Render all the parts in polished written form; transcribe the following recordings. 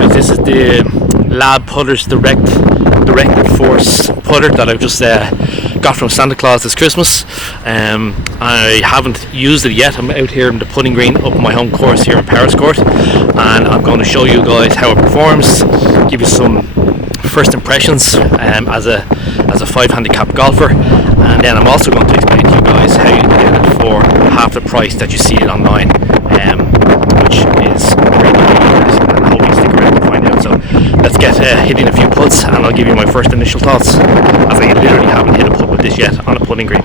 guys, this is the Lab Putters Directed Force putter that I've just got from Santa Claus this Christmas. I haven't used it yet. I'm out here in the putting green up my home course here in Paris Court, and I'm going to show you guys how it performs, give you some first impressions as a 5 handicap golfer, and then I'm also going to explain to you guys how you can get it for half the price that you see it online, which is really interesting, and I hope you stick around to find out. So let's get hitting a few putts, and I'll give you my first initial thoughts, as I literally haven't hit a putt with this yet on a putting green.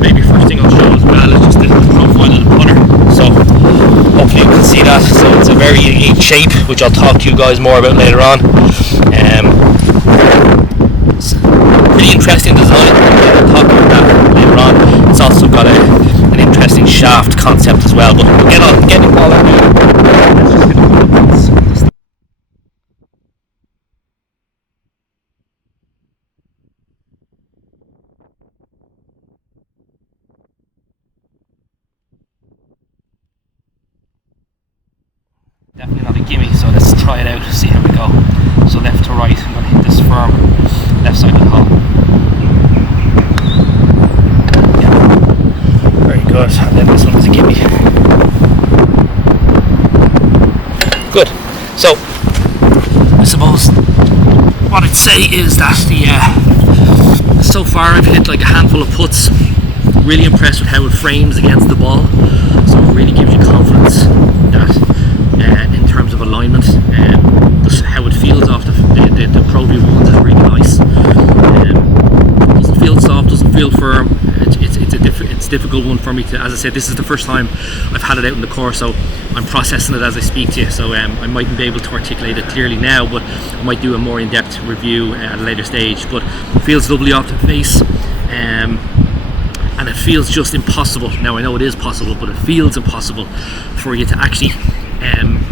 Maybe first thing I'll show as well is just the profile of the putter. So hopefully you can see that. So it's a very unique shape, which I'll talk to you guys more about later on. It's pretty interesting design. I'll talk about that later on. It's also got an interesting shaft concept as well. But we'll get all that now. Let's just hit a couple of putts. Definitely not a gimme, so let's try it out, see how we go. So left to right, I'm going to hit this firm left side of the hole. Yeah, very good. And then this one is a gimme. Good. So I suppose what I'd say is that so far I've hit like a handful of putts. Really impressed with how it frames against the ball. So it really gives you confidence that in terms of alignment, just how it feels off the Pro V1s is really nice. Doesn't feel soft, doesn't feel firm. It's a difficult one for me to, as I said, this is the first time I've had it out in the course, so I'm processing it as I speak to you. So I mightn't be able to articulate it clearly now, but I might do a more in-depth review at a later stage. But it feels lovely off the face. And it feels just impossible. Now I know it is possible, but it feels impossible for you to actually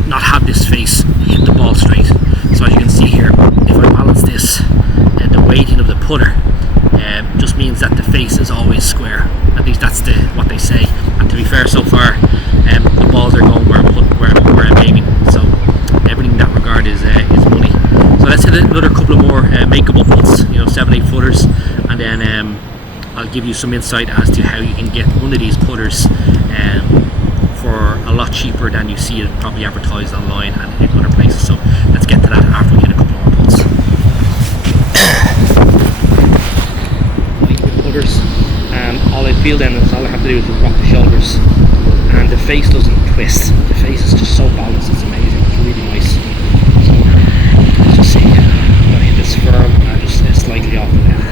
not have this face hit the ball straight. So as you can see here, if I balance this, the weighting of the putter just means that the face is always square. At least that's what they say. And to be fair, so far the balls are going where I'm aiming. So everything in that regard is money. So let's hit another couple of more makeable putts, 7-8 footers, and then I'll give you some insight as to how you can get one of these putters for a lot cheaper than you see it probably advertised online and in other places. So let's get to that after we hit a couple more putts. With putters, and all I feel then is all I have to do is rock the shoulders, and the face doesn't twist. The face is just so balanced. It's amazing. It's really nice. So let's just see. I'm gonna hit this firm and just slightly off the left.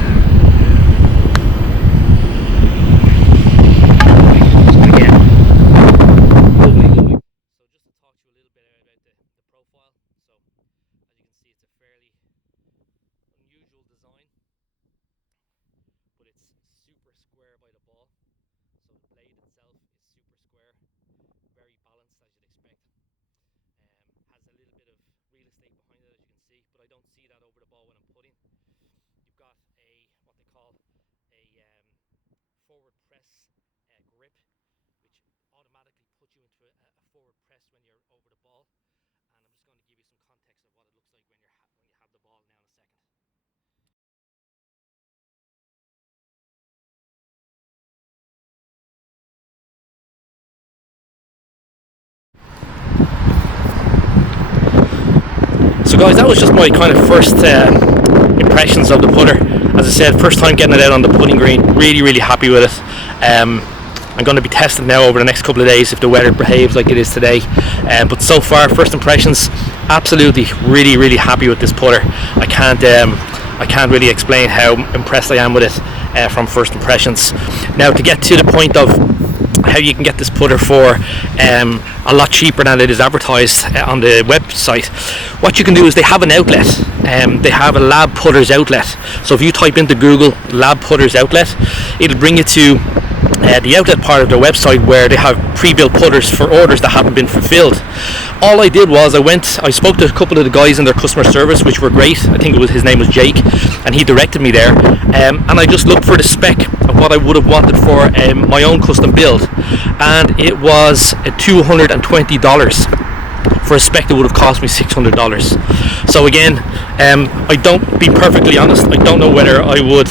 But I don't see that over the ball when I'm putting. You've got what they call a forward press grip, which automatically puts you into a forward press when you're over the ball. And I'm just going to give you some context of what it looks like when you have the ball now in a second. So guys, that was just my kind of first impressions of the putter. As I said, first time getting it out on the putting green. Really happy with it. I'm going to be testing now over the next couple of days if the weather behaves like it is today. But so far, first impressions, absolutely really happy with this putter. I can't really explain how impressed I am with it from first impressions. Now to get to the point of how you can get this putter for a lot cheaper than it is advertised on the website. What you can do is they have an outlet. They have a Lab Putters outlet. So if you type into Google Lab Putters outlet, it'll bring you to the outlet part of their website where they have pre-built putters for orders that haven't been fulfilled. All I did was I spoke to a couple of the guys in their customer service, which were great. I think his name was Jake, and he directed me there, and I just looked for the spec of what I would have wanted for my own custom build, and it was $220. for a spec that would have cost me $600. So again, I don't, be perfectly honest, I don't know whether I would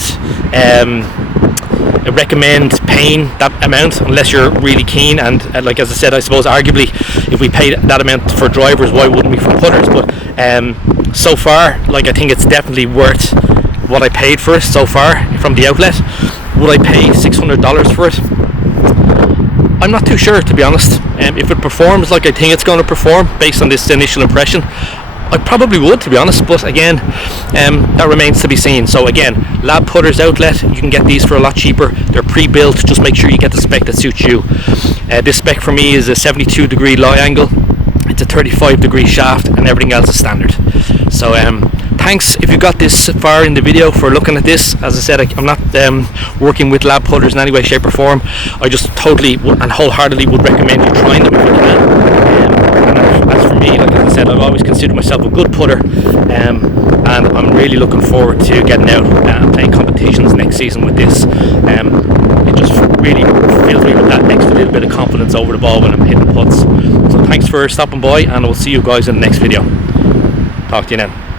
recommend paying that amount unless you're really keen. And like as I said, I suppose arguably if we paid that amount for drivers, why wouldn't we for putters? But so far, like, I think it's definitely worth what I paid for it so far from the outlet. Would I pay $600 for it? I'm not too sure, to be honest. If it performs like I think it's going to perform based on this initial impression, I probably would, to be honest. But again, that remains to be seen. So again, Lab Putters outlet, you can get these for a lot cheaper. They're pre-built. Just make sure you get the spec that suits you. This spec for me is a 72 degree lie angle, it's a 35 degree shaft, and everything else is standard. So thanks if you got this far in the video for looking at this. As I said, I'm not working with Lab Putters in any way, shape or form. I just totally and wholeheartedly would recommend you trying them if you can. And as for me, like I said, I've always considered myself a good putter, and I'm really looking forward to getting out and playing competitions next season with this. It just really fills me with that extra little bit of confidence over the ball when I'm hitting putts. So thanks for stopping by, and we'll see you guys in the next video. Talk to you then.